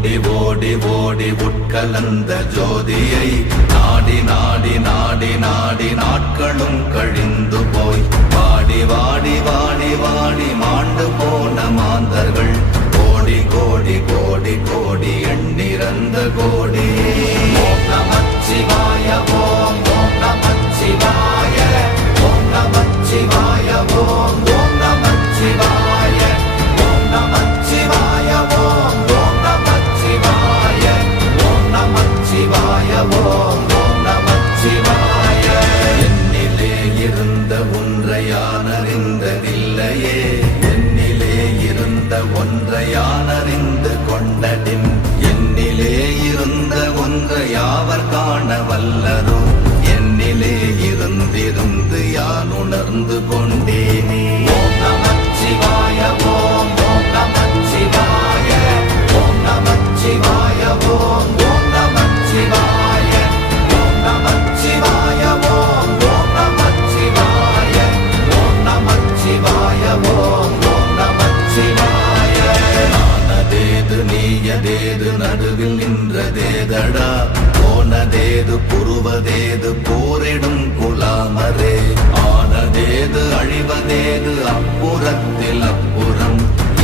ஓடி ஓடி ஓடி உட்கலந்த ஜோதியை நாடி நாடி நாடி நாடி நாட்களும் கழிந்து போய் வாடி வாடி வாடி வாடி மாண்டு போன மாந்தர்கள் கோடி கோடி கோடி கோடி எண்ணிறந்த கோடி. ஓம் நமச்சிவாய ஓம் ஓம் நமச்சிவாய ஓம் நமச்சிவாய ஓம் ஓம் நமச்சிவாய ஓம் நமச்சிவாய ஓம் ஓம் நமச்சிவாய ஓம் நமச்சிவாய ஓம் ஓம் நமச்சிவாய. என்னிலே இருந்த ஒன்றை யான் அறிந்ததில்லையே, என்னிலே இருந்த ஒன்றை யான் அறிந்து கொண்டடின், என்னிலே இருந்த ஒன்றை யாவர் காண வல்லரோ, என்னிலே இருந்திருந்து யான் உணர்ந்து கொண்டேனே. ஓம் நமச்சிவாய ஓம் ஓம் நமச்சிவாய ஓம் நமச்சிவாய ஓம் ஓம் நமச்சிவாய ஓம் நமச்சிவாய ஓம் ஓம் நமச்சிவாய ஓம் நமச்சிவாய ஓம் ஓம் நமச்சிவாய. நானதேது நீயதேது நடுவில் நின்றதேதடா, போனதேது புருவதேது போரிடும் குலாமரே, ஆனதேது அழிவதேது அப்புறத்தில் அப்புறம்,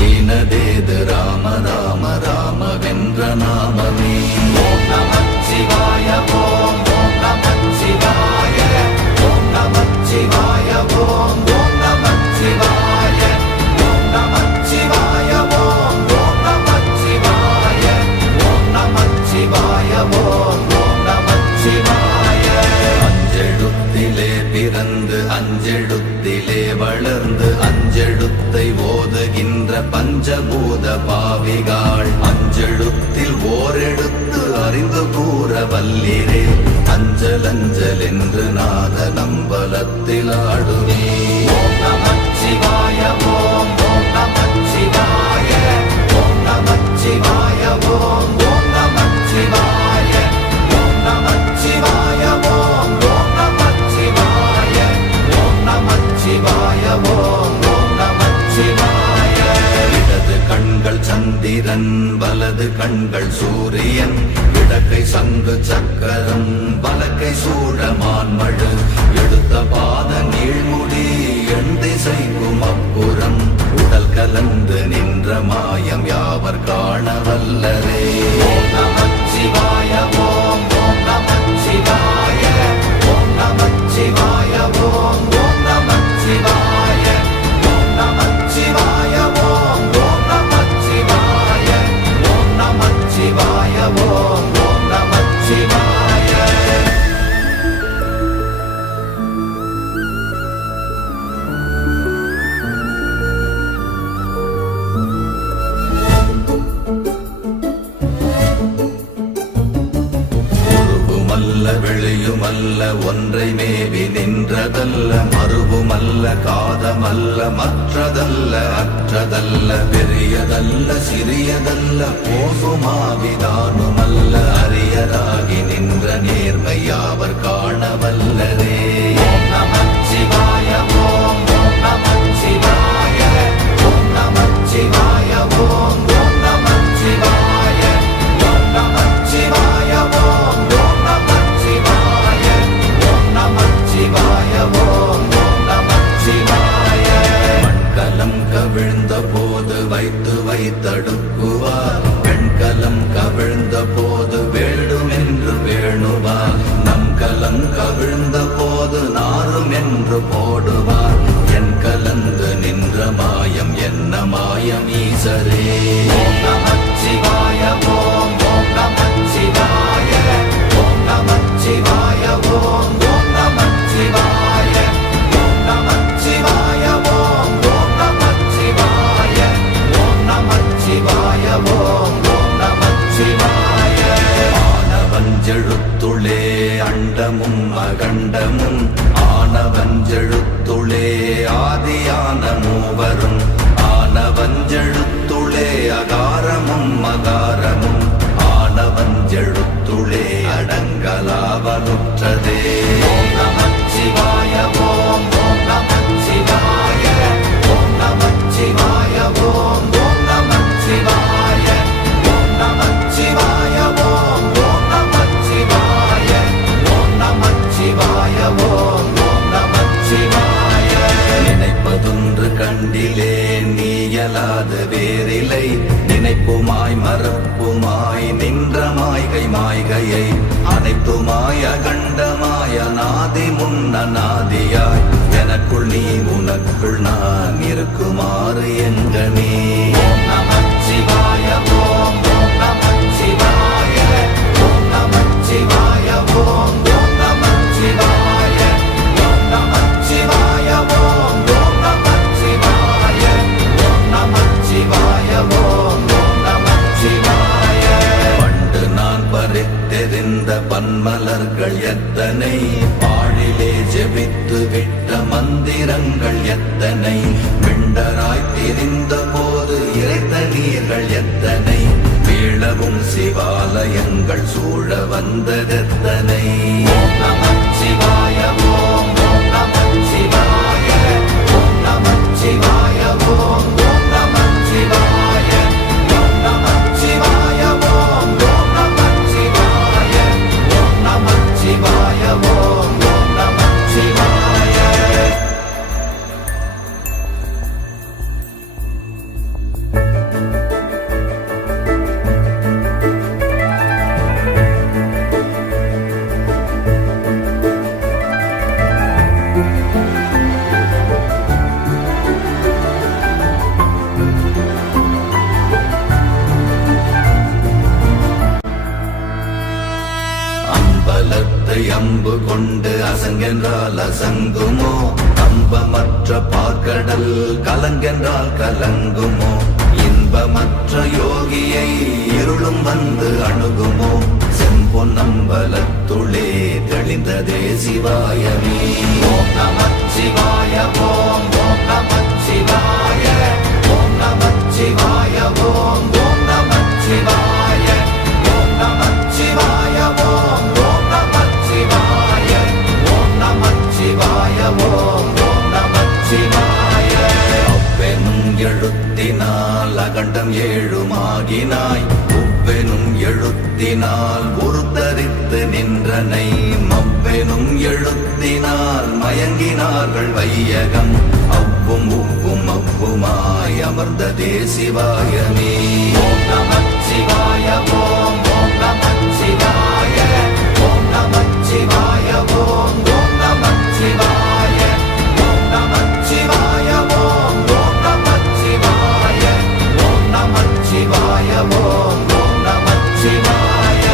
ஈனதேது ராம ராம ராமவென்ற நாமமே. ஓம் நமச்சிவாய ஓம் ஓம் நமச்சிவாய ஓம் நமச்சிவாய ஓம் ஓம் நமச்சிவாய ஓம் நமச்சிவாய ஓம் ஓம் நமச்சிவாய ஓம் நமச்சிவாய ஓம் ஓம் நமச்சிவாய. அஞ்செழுத்திலே பிறந்து அஞ்செழுத்திலே வளர்ந்து அஞ்செழுத்தை ஓதுகின்ற பஞ்சபூத பாவிகாள், அஞ்செழுத்தில் ஓரெழுத்து அறிந்து கூற வல்லிரே, அஞ்சல் அஞ்சல் என்று நாத நம்பலத்தில் ஆடுமே. ஓம் நமச்சிவாய ஓம் ஓம் நமச்சிவாய ஓம் நமச்சிவாய ஓம் ஓம் நமச்சிவாய ஓம் நமச்சிவாய ஓம் ஓம் நமச்சிவாய ஓம் நமச்சிவாய ஓம் ஓம் நமச்சிவாய. இடது கண்கள் சந்திரன் வலது கண்கள் சூரியன், இடக்கை சங்கு சக்கரம் வலக்கை சூழமான்மழு, எடுத்த பாத நீழ்முடி எண் திசைக்கும் அப்புறம், உடல் கலந்து நின்ற மாயம் யாவர் காண வல்லரே. ஓம் நமச்சிவாய ஓம் ஓம் நமச்சிவாய ஓம் நமச்சிவாய ஓம் ஓம் நமச்சிவாய ஓம் நமச்சிவாய ஓம் ஓம் நமச்சிவாய ஓம் நமச்சிவாய ஓம் ஓம் நமச்சிவாய. உருவுமல்ல வெளியுமல்ல ஒன்றை மேவி நின்றதல்ல, மறுவுமல்ல காதமல்ல மற்றதல்ல அற்றதல்ல, பெரியதல்ல சிறியதல்ல போகுமாவிதானுமல்ல, அரியராகி நின்ற நேர்மை யாவர் காண வல்லரே. ஓம் நமச்சிவாய ஓம் ஓம் நமச்சிவாய ஓம் நமச்சிவாய ஓம் ஓம் நமச்சிவாய ஓம் நமச்சிவாய ஓம் ஓம் நமச்சிவாய ஓம் நமச்சிவாய ஓம் ஓம் நமச்சிவாய. மண்கலம் கவிழ்ந்த போது வைத்து வைத்தடுக்குவார், பெண்கலம் கவிழ்ந்த போது வேடும் என்று வேணுவார், நம் கலம் கவிழ்ந்த போது நாரும் என்று போடுவார், என் கலந்து நின்ற மாயம் என்ன மாயம் ஈசரே. ஓம் நமச்சிவாய ஓம் ஓம் நமச்சிவாய ஓம் நமச்சிவாய ஓம் ஓம் நமச்சிவாய ஓம் நமச்சிவாய ஓம் ஓம் நமச்சிவாய ஓம் நமச்சிவாய ஓம் ஓம் நமச்சிவாய. ஆனவஞ்செழுத்துளே அண்டமும் அகண்டமும், ஆனவஞ்செழுத்துளே அல்லாது வேறில்லை நினைப்புமாய் மறப்புமாய் நின்ற மாய்கை மாய்கையை அனைத்துமாய் அகண்டமாய் அநாதி முன்னநாதியாய் எனக்குள் நீ உனக்குள் நான் இருக்குமாறு எங்கனே ஓம் நமச்சிவாய ஓம் நமச்சிவாய ஓம் நமச்சிவாய ஓம் நமச்சிவாய ஓம் நமச்சிவாய ஓம் நமச்சிவாய ஓம் நமச்சிவாய ஓம் நமச்சிவாய பண்டு நான் பறித்தெறிந்த பன்மலர்கள் எத்தனை பாழிலே ஜெபித்து விட்ட மந்திரங்கள் எத்தனை விண்டராய் திரிந்த போது இறைத்த நீர்கள் எத்தனை வீழவும் சிவாலயங்கள் சூழ வந்ததெத்தனை ஓம் நமச்சிவாய ஓம் நமச்சிவாய ஓம் நமச்சிவாய ஓம் நமச்சிவாய ஓம் நமச்சிவாய ஓம் நமச்சிவாய ஓம் நமச்சிவாய ஓம் நமச்சிவாய அம்பலத்தை அம்பு கொண்டு அசங்கென்றால் அசங்குமோ அம்பமற்ற பார்க்கடல் கலங்கென்றால் கலங்குமோ இன்பமற்ற யோகியை இருளும் வந்து அணுகுமோ செம்பொன்னம்பலத்துளே தெளிந்ததே சிவாயமே ஓம் நமச்சிவாய ஓம் நமச்சிவாய ஓம் நமச்சிவாய ஓம் நமச்சிவாய ஓம் நமச்சிவாய ஓம் நமச்சிவாய ஓம் நமச்சிவாய ஓம் நமச்சிவாய அப்பெனும் எழுத்தினால் அகண்டம் ஏழுமாகினாய் உப்பெனும் எழுத்தினால் உருத்தரித்து நின்றனை மவ்வெனும் எழுத்தினால் மயங்கினார்கள் வையகம் அவ்வும் உவ்வும் அவ்வுமாய் அமர்ந்ததே சிவாயமே ஓம் நமச்சிவாய ஓம் நமச்சிவாய ஓம் நமச்சிவாய ஓம் நமச்சிவாய ஓம் நமச்சிவாய ஓம் நமச்சிவாய ஓம் நமச்சிவாய ஓம் நமச்சிவாய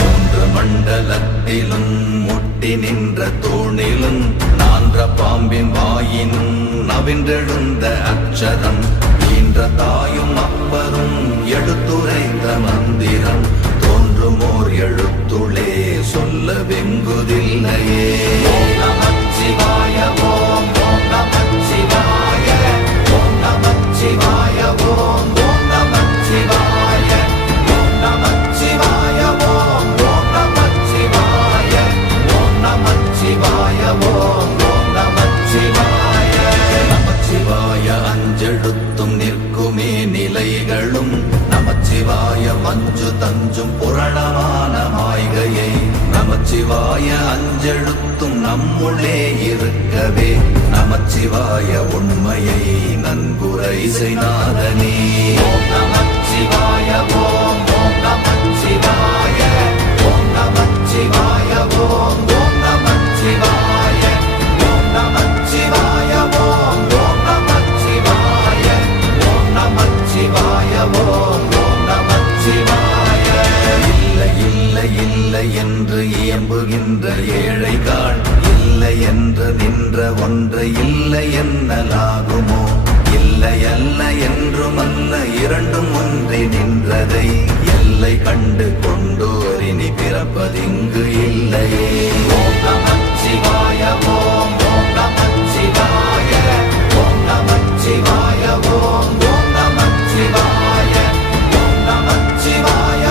மூன்று மண்டலத்திலும் முட்டி நின்ற தூணிலும் நான்ற பாம்பின் வாயினும் நவின்றெழுந்த அக்ஷரம் ஈன்ற தாயும் அப்பரும் எடுத்துரைத்த மந்திரம் தோன்றுமோர் எழுத்துளே சொல்ல வெங்குதில்லையே ஓம் நமச்சிவாய ஓம் நமச்சிவாய ஓம் நமச்சிவாய ஓம் நமச்சிவாய ஓம் நமச்சிவாய ஓம் நமச்சிவாய ஓம் நமச்சிவாய ஓம் நமச்சிவாய நமச்சிவாய அஞ்செழுத்தும் நிற்குமே நிலைகளும் நமச்சிவாய மஞ்சு தஞ்சும் புரணமான மாய்கையை நமச்சிவாய அஞ்செழுத்தும் நம்முள்ளே இருக்கவே நமச்சிவாய உண்மையை நன்குரை செய்நாதனே ஓம் நமச்சிவாய ஓம் நமச்சிவாய ஓம் நமச்சிவாய ஓம் நமச்சிவாய ஓம் நமச்சிவாய ஓம் நமச்சிவாய ஓம் நமச்சிவாய ஓம் நமச்சிவாய இல்லை இல்லை இல்லை என்று இயம்புகின்ற ஏழைகாள் இல்லை என்று நின்ற ஒன்றை இல்லை என்னலாகுமோ இல்லை அல்ல என்றும் அல்ல இரண்டும் ஒன்றி நின்றதை எல்லை கண்டு கொண்டோர் இனி பிறப்பதிங்கு இல்லையே ஓம் நமச்சிவாய ஓம் நமச்சிவாய ஓம் நமச்சிவாய ஓம் நமச்சிவாய ஓம் நமச்சிவாய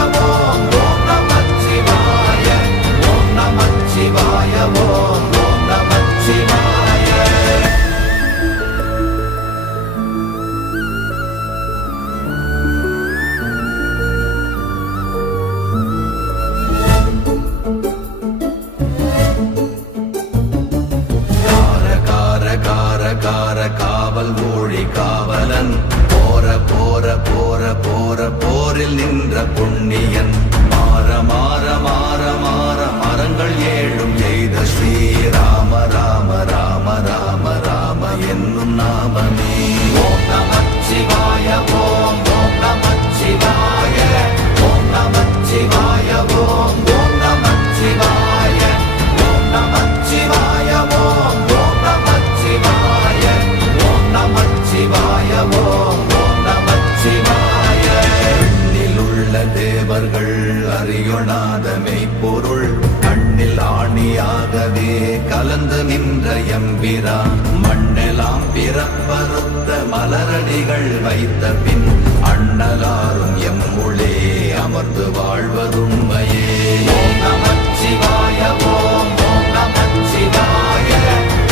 ஓம் நமச்சிவாய ஓம் நமச்சிவாய ஓம் நமச்சிவாய மண்ணெல்லாம் பிறப்பறுத்த மலரடிகள் வைத்த பின் அண்ணலாரும் எம்முளே அமர்ந்து வாழ்வதுண்மையே. ஓம் நமச்சிவாய ஓம் ஓம் நமச்சிவாய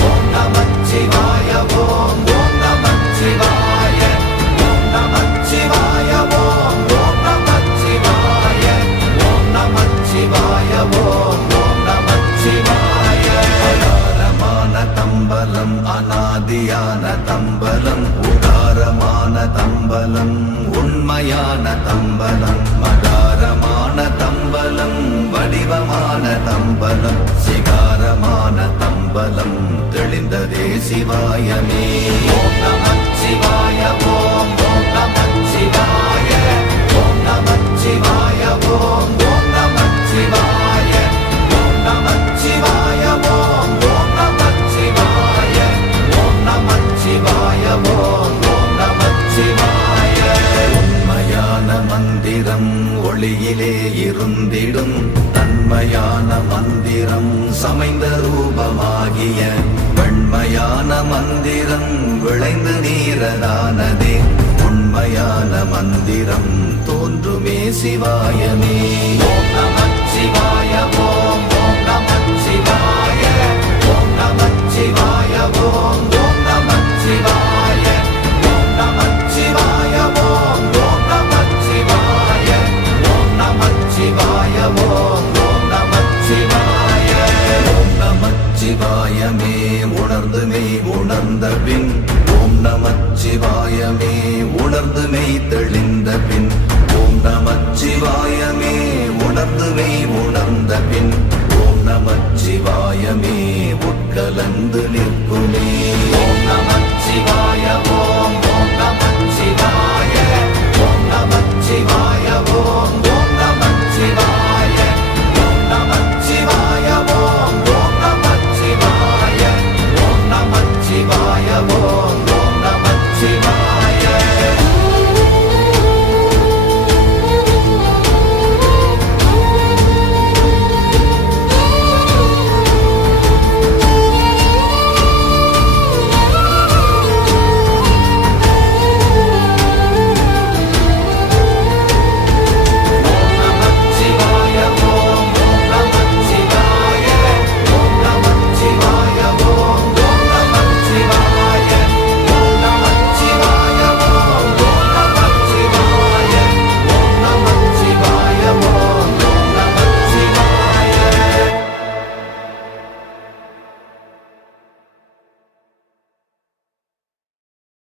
ஓம் நமச்சிவாய ஓம் ஓம் நமச்சிவாய ஓம் நமச்சிவாய ஓம் ஓம் நமச்சிவாய ஓம் நமச்சிவாய ஓம் ஓம் நமச்சிவாய. அகாரமான தம்பலம் அநாதியான தம்பலம் உகாரமான தம்பலம் உண்மையான தம்பலம் மகாரமான தம்பலம் வடிவமான தம்பலம் சிகாரமான தம்பலம் தெளிந்ததே சிவாயமே. ஓம் நமச்சிவாய ஓம் ஓம் நமச்சிவாய ஓம் நமச்சிவாய ஓம் ஓம் நமச்சிவாய ஓம் நமச்சிவாய ஓம் ஓம் நமச்சிவாய ஓம் நமச்சிவாய ஓம் ஓம் நமச்சிவாய. உண்மையான மந்திரம் ஒளியிலே இருந்திடும் தன்மையான மந்திரம் சமைந்த ரூபமாகிய வெண்மையான மந்திரம் விளைந்து நீரதானதே உண்மையான மந்திரம் தோன்றுமே சிவாயமே. ஓம் நமச்சிவாய ஓம் ஓம் நமச்சிவாய ஓம் நமச்சிவாய ஓம் ஓம் நமச்சிவாய ஓம் நமச்சிவாய ஓம் ஓம் நமச்சிவாய ஓம் நமச்சிவாய ஓம் ஓம் நமச்சிவாய. ஓம் நமச்சிவாயமே உணர்ந்துமே உணர்ந்த பின் ஓம் நமச்சிவாயமே உணர்ந்துமே தெளிந்த பின் ஓம் நமச்சிவாயமே உணர்ந்துமே உணர்ந்த பின் ஓம் நமச்சிவாயமே உட்கலந்து நிற்குமே.